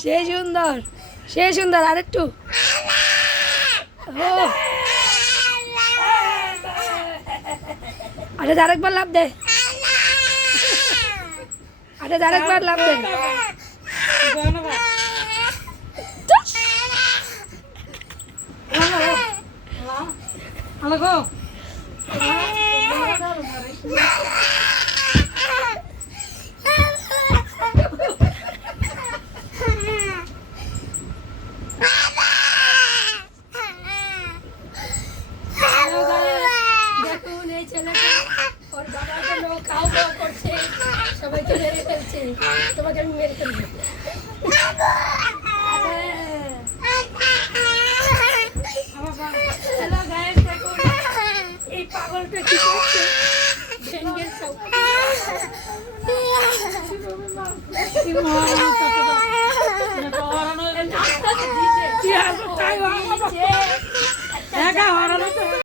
সে সুন্দর, সে সুন্দর। আরেকটু। ও আরে আরেকবার লাভ দে, আরে আরেকবার লাভ দে। দেখুন এই ছেলেটা ওর বাবার জন্য খাও খাও করছে, সবাইকে মেরে ফেলছে। তোমাকে আমি মেরে ফেলবো। হ্যালো গাইস, দেখুন এই পাগলটা কি করছে। ভেঙ্গেল চাও